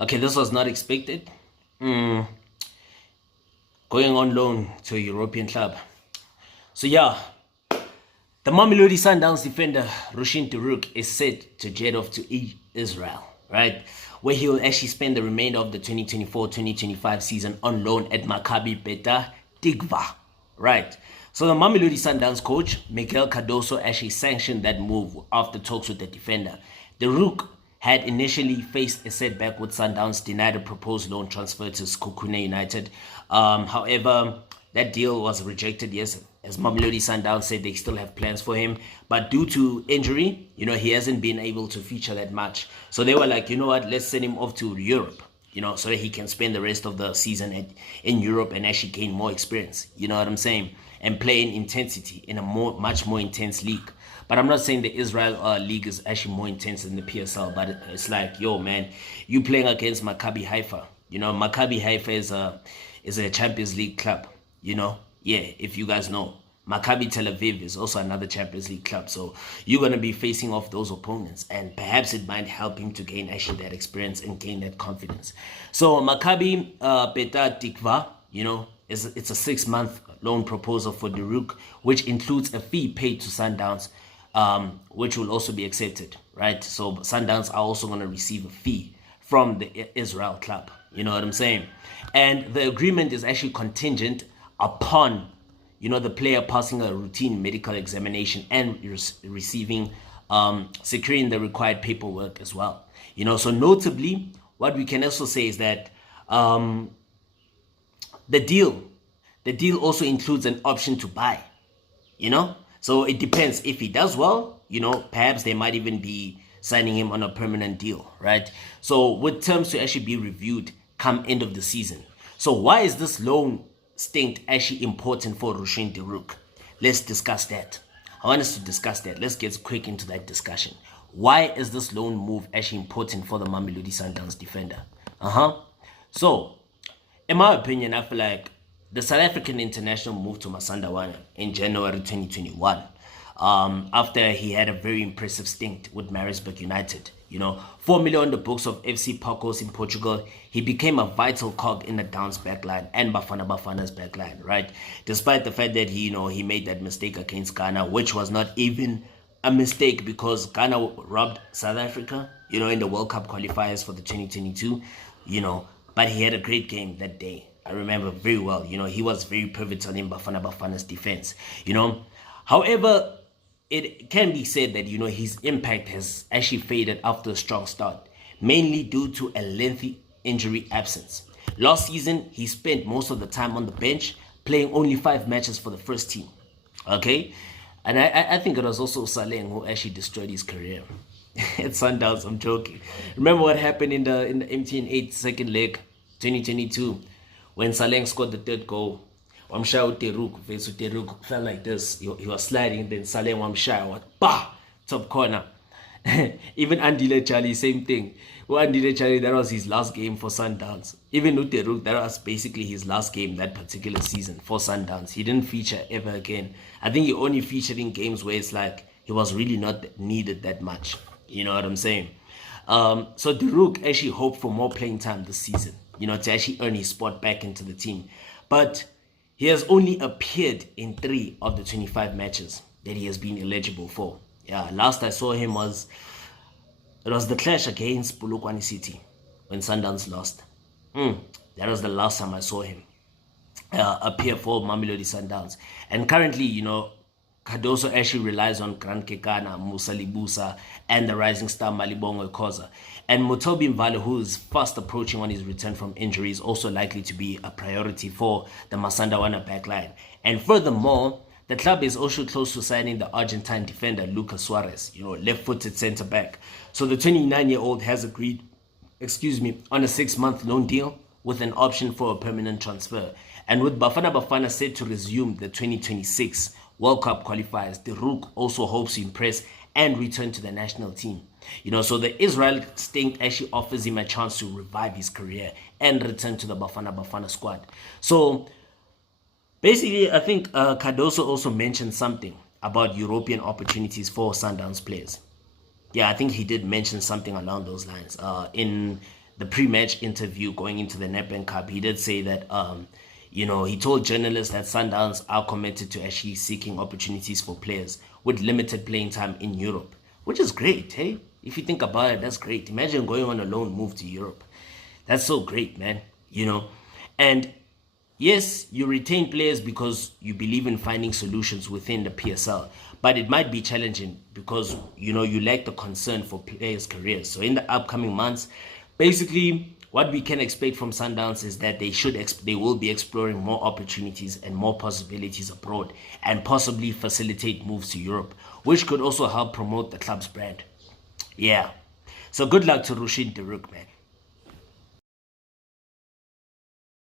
Okay, this was not expected. Going on loan to a European club. So yeah, the Mamelodi Sundowns defender Rushine De Reuck is set to jet off to Israel, right? Where he will actually spend the remainder of the 2024-2025 season on loan at Maccabi Petah Tikva, right? So the Mamelodi Sundowns coach, Miguel Cardoso, actually sanctioned that move after talks with the defender. De Reuck had initially faced a setback with Sundowns denied a proposed loan transfer to Skokune United. However, that deal was rejected, yes, as Mamelodi Sundowns said they still have plans for him. But due to injury, he hasn't been able to feature that much. So they were like, you know what, let's send him off to Europe, so that he can spend the rest of the season in Europe and actually gain more experience. You know what I'm saying? And play in intensity in a much more intense league. But I'm not saying the Israel league is actually more intense than the PSL, but it's like, yo, man, you playing against Maccabi Haifa. Maccabi Haifa is a Champions League club, Yeah, if you guys know. Maccabi Tel Aviv is also another Champions League club. So you're going to be facing off those opponents. And perhaps it might help him to gain actually that experience and gain that confidence. So Maccabi Petah Tikva, it's a 6-month loan proposal for De Reuck, which includes a fee paid to Sundowns, which will also be accepted, right? So Sundowns are also going to receive a fee from the Israel club. You know what I'm saying? And the agreement is actually contingent upon, the player passing a routine medical examination and receiving, securing the required paperwork as well. So notably, what we can also say is that the deal also includes an option to buy, So it depends. If he does well, perhaps they might even be signing him on a permanent deal, right? So with terms to actually be reviewed come end of the season. So why is this loan stint actually important for Rushine De Reuck? Let's discuss that. I want us to discuss that. Let's get quick into that discussion. Why is this loan move actually important for the Mamelodi Sundowns defender? So, in my opinion, I feel like the South African international moved to Masandawana in January 2021 after he had a very impressive stint with Maritzburg United. 4 million on the books of FC Pacos in Portugal. He became a vital cog in the Downs backline and Bafana's backline, right? Despite the fact that he made that mistake against Ghana, which was not even a mistake because Ghana robbed South Africa, in the World Cup qualifiers for the 2022, but he had a great game that day. I remember very well, he was very pivotal in Bafana's defense, However, it can be said that, his impact has actually faded after a strong start, mainly due to a lengthy injury absence. Last season, he spent most of the time on the bench, playing only 5 matches for the first team, okay? And I think it was also Saleng who actually destroyed his career at Sundowns. I'm joking. Remember what happened in the MTN 8 second leg, 2022, when Saleng scored the 3rd goal? Wamshaya De Reuck felt like this. He was sliding, then Saleng Wamshaya was top corner. Even Andile Charlie, same thing. Well, Andile Charlie, that was his last game for Sundowns. Even De Reuck, that was basically his last game that particular season for Sundowns. He didn't feature ever again. I think he only featured in games where it's like he was really not needed that much. You know what I'm saying? So De Reuck actually hoped for more playing time this season, to actually earn his spot back into the team. But he has only appeared in 3 of the 25 matches that he has been eligible for. Yeah, last I saw him was the clash against Polokwane City when Sundowns lost. That was the last time I saw him appear for Mamelodi Sundowns. And currently, Cardoso actually relies on Grant Kekana, Musa Libusa, and the rising star Malibongo Koza. And Mutobi Mvale, who is fast approaching on his return from injury, is also likely to be a priority for the Masandawana backline. And furthermore, the club is also close to signing the Argentine defender Lucas Suarez, left-footed centre-back. So the 29-year-old has agreed, on a 6-month loan deal with an option for a permanent transfer. And with Bafana set to resume the 2026 World Cup qualifiers, De Reuck also hopes to impress and return to the national team. So the Israel stint actually offers him a chance to revive his career and return to the Bafana squad. So basically, I think Cardoso also mentioned something about European opportunities for Sundowns players. Yeah, I think he did mention something along those lines. In the pre-match interview going into the Nedbank Cup, he did say that, he told journalists that Sundowns are committed to actually seeking opportunities for players with limited playing time in Europe, which is great, hey? If you think about it, that's great. Imagine going on a loan move to Europe. That's so great, man. And yes, you retain players because you believe in finding solutions within the PSL, but it might be challenging because you lack the concern for players' careers. So in the upcoming months, basically what we can expect from Sundowns is that they will be exploring more opportunities and more possibilities abroad, and possibly facilitate moves to Europe, which could also help promote the club's brand. Yeah. So good luck to Rushine De Reuck, man.